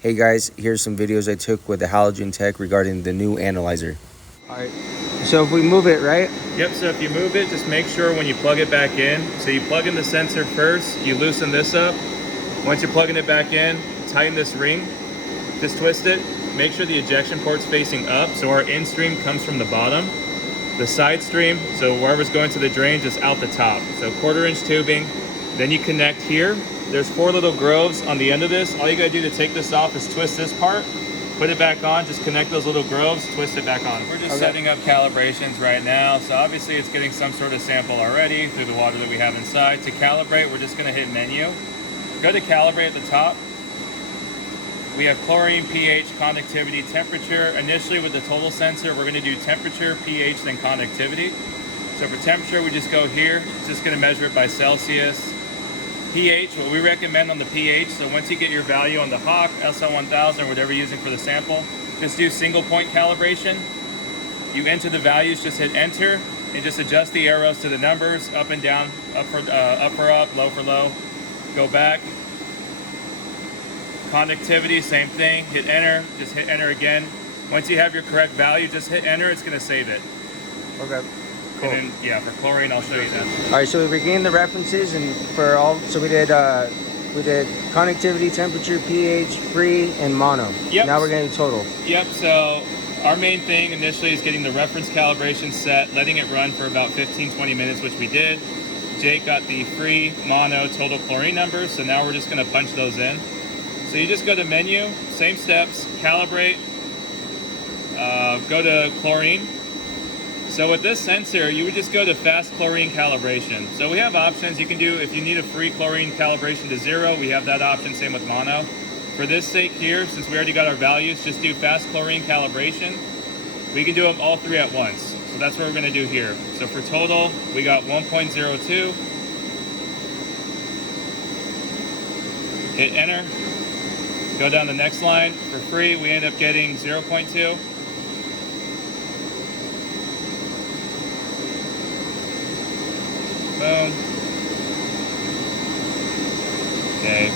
Hey guys, here's some videos I took with the Halogen Tech regarding the new analyzer. Alright, so if we move it, right? Yep, so if you move it, just make sure when you plug it back in, so you plug in the sensor first, you loosen this up. Once you're plugging it back in, tighten this ring, just twist it. Make sure the ejection port's facing up, so our in stream comes from the bottom. The side stream, so wherever's going to the drain, just out the top. So 1/4-inch tubing, then you connect here. There's 4 little grooves on the end of this. All you gotta do to take this off is twist this part, put it back on, just connect those little grooves, twist it back on. We're just setting up calibrations right now. So obviously it's getting some sort of sample already through the water that we have inside. To calibrate, we're just gonna hit menu. Go to calibrate at the top. We have chlorine, pH, conductivity, temperature. Initially with the total sensor, we're gonna do temperature, pH, then conductivity. So for temperature, we just go here. It's just gonna measure it by Celsius. pH, what we recommend on the pH, so once you get your value on the Hawk, SL1000, or whatever you're using for the sample, just do single point calibration. You enter the values, just hit enter, and just adjust the arrows to the numbers, up and down, up for up, low for low. Go back. Conductivity, same thing, hit enter, just hit enter again. Once you have your correct value, just hit enter, it's gonna save it. Okay. Cool. And then, yeah, for chlorine, I'll show you that. All right, so we regained the references, and for all, so we did conductivity, temperature, pH, free, and mono. Yep. Now we're getting total. Yep, so our main thing initially is getting the reference calibration set, letting it run for about 15-20 minutes, which we did. Jake got the free, mono, total chlorine numbers, so now we're just gonna punch those in. So you just go to menu, same steps, calibrate, go to chlorine. So with this sensor, you would just go to fast chlorine calibration. So we have options. You can do, if you need a free chlorine calibration to 0, we have that option, same with mono. For this sake here, since we already got our values, just do fast chlorine calibration. We can do them all 3 at once. So that's what we're gonna do here. So for total, we got 1.02. Hit enter. Go down the next line. For free, we end up getting 0.2. Boom. Okay.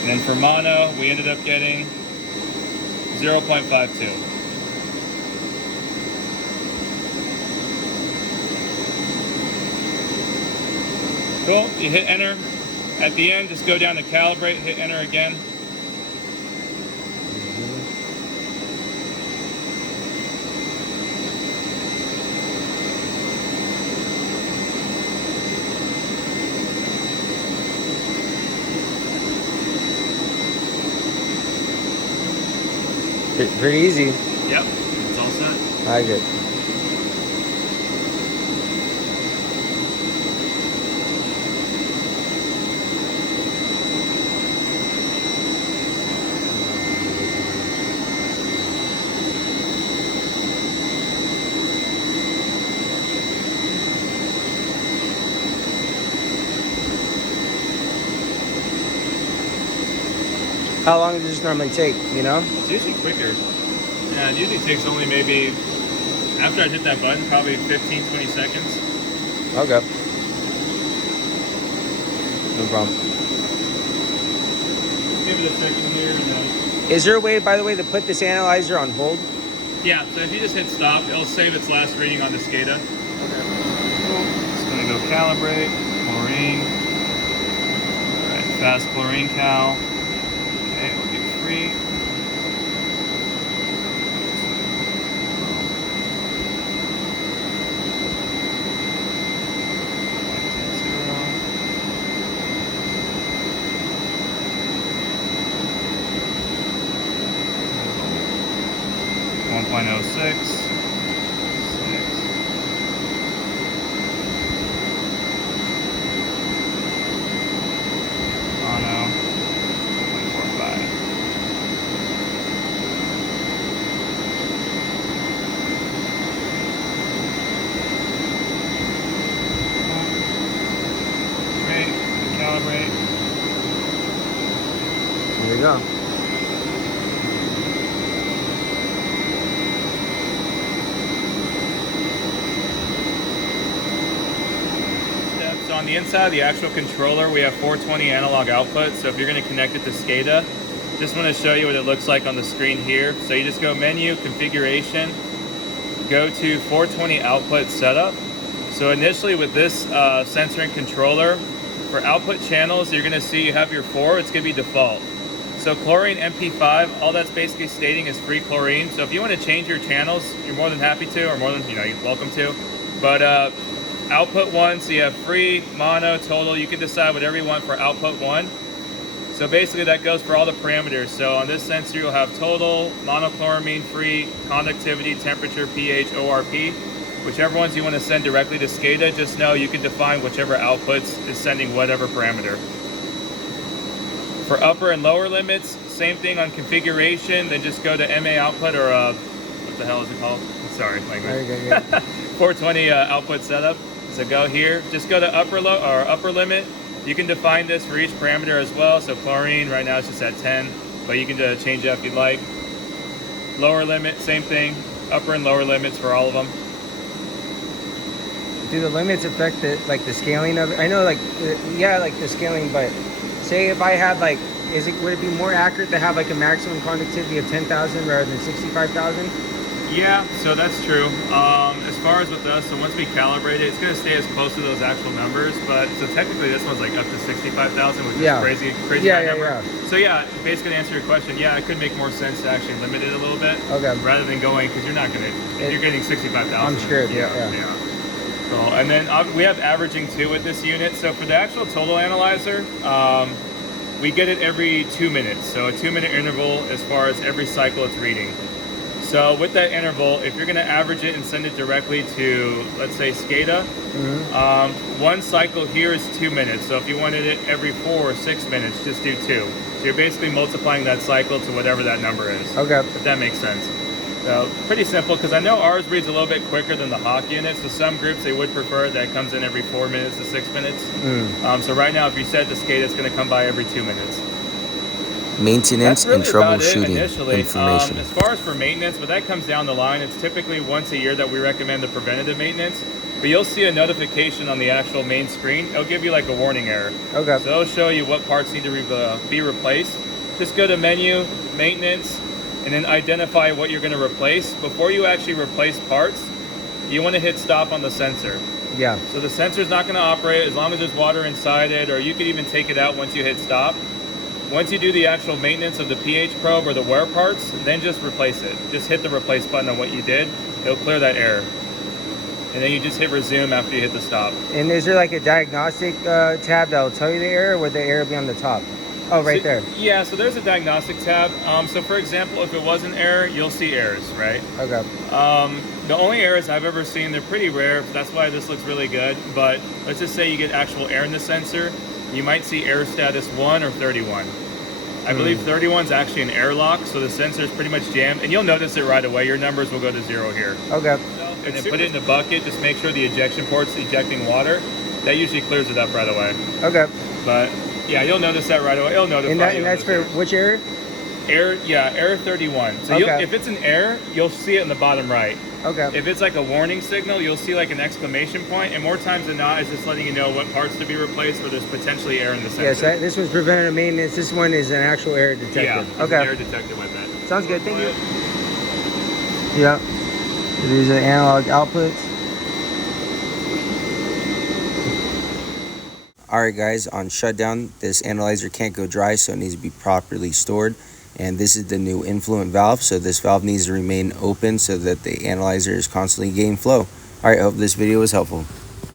And then for mono, we ended up getting 0.52. Cool. You hit enter. At the end, just go down to calibrate, hit enter again. Pretty easy. Yep, it's all set. I good. How long does this normally take, you know? It's usually quicker. Yeah, it usually takes only maybe, after I hit that button, probably 15-20 seconds. Okay. No problem. Maybe a second here and then. Is there a way, by the way, to put this analyzer on hold? Yeah, so if you just hit stop, it'll save its last reading on the SCADA. Okay. Just gonna go calibrate, chlorine. All right, fast chlorine cal. Okay, we'll do free. .06. Mono 0.45. Great, calibrate. There we go. On the inside of the actual controller, we have 420 analog output. So if you're going to connect it to SCADA, Just want to show you what it looks like on the screen here. So you just go menu, configuration, go to 420 output setup. So initially with this sensor and controller, for output channels, you're gonna see you have your 4, it's gonna be default. So chlorine MP5, all that's basically stating is free chlorine. So if you want to change your channels, you're more than happy to, or more than, you're welcome to. But output 1, so you have free, mono, total, you can decide whatever you want for output 1. So basically that goes for all the parameters. So on this sensor you'll have total, monochloramine free, conductivity, temperature, pH, ORP. Whichever ones you want to send directly to SCADA, just know you can define whichever outputs is sending whatever parameter. For upper and lower limits, same thing on configuration, then just go to MA output, or what the hell is it called? Sorry, language. Very good, yeah. 420 output setup. So go here, just go to upper limit. You can define this for each parameter as well. So chlorine right now it's just at 10, but you can change it if you'd like. Lower limit, same thing. Upper and lower limits for all of them. Do the limits affect the scaling of it? I know yeah, like the scaling, but say if I had would it be more accurate to have a maximum conductivity of 10,000 rather than 65,000? Yeah, so that's true. As far as with us, so once we calibrate it, it's going to stay as close to those actual numbers. But so technically, this one's up to 65,000, which is crazy number. Yeah. So yeah, basically to answer your question, yeah, it could make more sense to actually limit it a little bit, rather than going, because you're not going to. If you're getting 65,000, I'm scared. Yeah. So, and then we have averaging too with this unit. So for the actual total analyzer, we get it every 2 minutes. So a 2-minute interval as far as every cycle it's reading. So with that interval, if you're going to average it and send it directly to, let's say, SCADA, one cycle here is 2 minutes. So if you wanted it every 4 or 6 minutes, just do 2. So you're basically multiplying that cycle to whatever that number is. Okay. If that makes sense. So pretty simple, because I know ours reads a little bit quicker than the Hawk unit. So some groups, they would prefer that it comes in every 4 minutes to 6 minutes. So right now, if you set the SCADA, it's going to come by every 2 minutes. Maintenance really and troubleshooting information. As far as for maintenance, but that comes down the line. It's typically once a year that we recommend the preventative maintenance. But you'll see a notification on the actual main screen. It'll give you a warning error. Okay. So it'll show you what parts need to be replaced. Just go to menu, maintenance, and then identify what you're going to replace. Before you actually replace parts, you want to hit stop on the sensor. Yeah. So the sensor's not going to operate as long as there's water inside it, or you could even take it out once you hit stop. Once you do the actual maintenance of the pH probe or the wear parts, then just replace it. Just hit the replace button on what you did. It'll clear that error. And then you just hit resume after you hit the stop. And is there a diagnostic tab that'll tell you the error, or would the error be on the top? Oh, right there. Yeah, so there's a diagnostic tab. So for example, if it was an error, you'll see errors, right? Okay. The only errors I've ever seen, they're pretty rare. That's why this looks really good. But let's just say you get actual air in the sensor. You might see error status 1 or 31. I believe 31 is actually an airlock, so the sensor is pretty much jammed. And you'll notice it right away. Your numbers will go to 0 here. Okay. And then put it in a bucket. Just make sure the ejection port's ejecting water. That usually clears it up right away. Okay. But yeah, you'll notice that right away. It'll notify you. And that's for which error? Error, yeah, error 31. So if it's an error, you'll see it in the bottom right. Okay. If it's a warning signal, you'll see an exclamation point, and more times than not, it's just letting you know what parts to be replaced where there's potentially error in the sensor. Yes, this one's preventative maintenance. This one is an actual error detected. Yeah, okay. An error detected with it. Sounds good. Thank you. Yeah. These are analog outputs. Alright guys, on shutdown, this analyzer can't go dry, so it needs to be properly stored. And this is the new influent valve, so this valve needs to remain open so that the analyzer is constantly getting flow. Alright, I hope this video was helpful.